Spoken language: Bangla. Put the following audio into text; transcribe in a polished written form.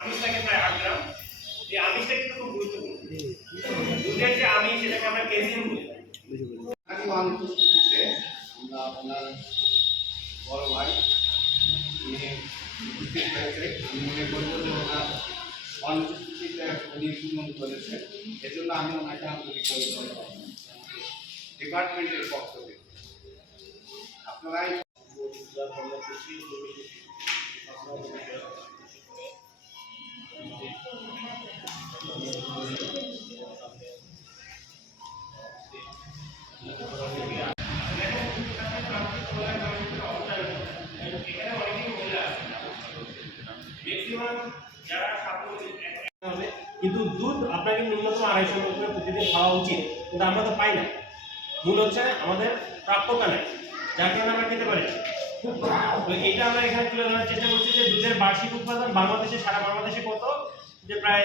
আমিষ থাকে প্রায় 8 গ্রাম। এই আমিষটা কিন্তু খুব গুরুত্বপূর্ণ। দুধের যে আমিষ সেটাকে আমরা ক্যালসিয়াম বলি। আমি অনুপস্থিতিতে আমরা আপনার বড় ভাই উনি উপস্থিত হয়েছে। আমি মনে করবো যে ওনার অনুপস্থিতিতে উনি পূরণ করেছে, এজন্য আমি ওনাকে আন্তরিক ধন্যবাদ ডিপার্টমেন্টের পক্ষ থেকে। আপনারাই কিন্তু দুধ আপনাকে ন্যূনতম 250 ml করে প্রতিদিন খাওয়া উচিত, কিন্তু আমরা তো পাই না। মূল হচ্ছে আমাদের প্রাপ্যতা নাই, যার কারণে আমরা খেতে পারি না। তো এটা আমরা এখানে তুলে ধরার চেষ্টা করছি যে দুধের বার্ষিক উৎপাদন বাংলাদেশে, সারা বাংলাদেশে কত, যে প্রায়